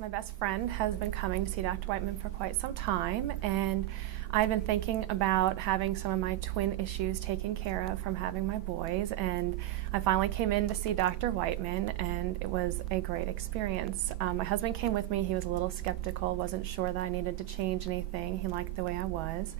My best friend has been coming to see Dr. Whiteman for quite some time, and I've been thinking about having some of my twin issues taken care of from having my boys, and I finally came in to see Dr. Whiteman, and it was a great experience. My husband came with me. He was a little skeptical, wasn't sure that I needed to change anything. He liked the way I was.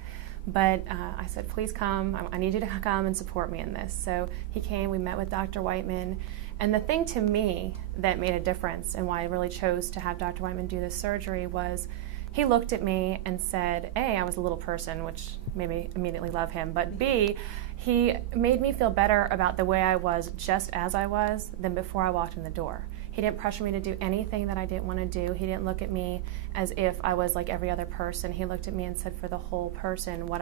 But I said, please come. I need you to come and support me in this. So he came, we met with Dr. Whiteman. And the thing to me that made a difference and why I really chose to have Dr. Whiteman do this surgery was he looked at me and said, A, I was a little person, which made me immediately love him, but B, he made me feel better about the way I was just as I was than before I walked in the door. He didn't pressure me to do anything that I didn't want to do. He didn't look at me as if I was like every other person. He looked at me and said, for the whole person, what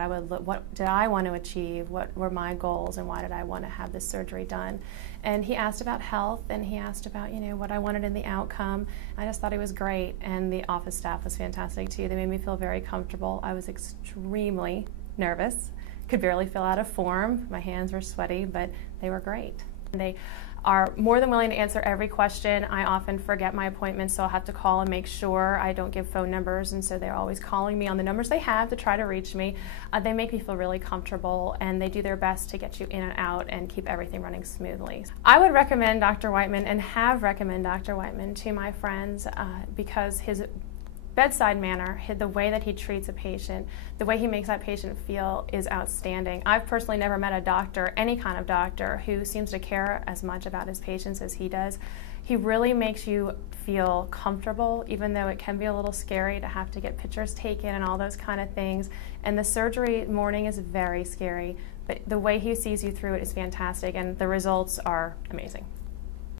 did I want to achieve? What were my goals, and why did I want to have this surgery done? And he asked about health, and he asked about, what I wanted in the outcome. I just thought it was great, and the office staff was fantastic too. They made me feel very comfortable. I was extremely nervous, could barely fill out a form. My hands were sweaty, but they were great. They are more than willing to answer every question. I often forget my appointments, so I'll have to call and make sure. I don't give phone numbers, and so they're always calling me on the numbers they have to try to reach me. They make me feel really comfortable, and they do their best to get you in and out and keep everything running smoothly. I would recommend Dr. Whiteman and have recommended Dr. Whiteman to my friends because his bedside manner, the way that he treats a patient, the way he makes that patient feel is outstanding. I've personally never met a doctor, any kind of doctor, who seems to care as much about his patients as he does. He really makes you feel comfortable, even though it can be a little scary to have to get pictures taken and all those kind of things. And the surgery morning is very scary, but the way he sees you through it is fantastic, and the results are amazing.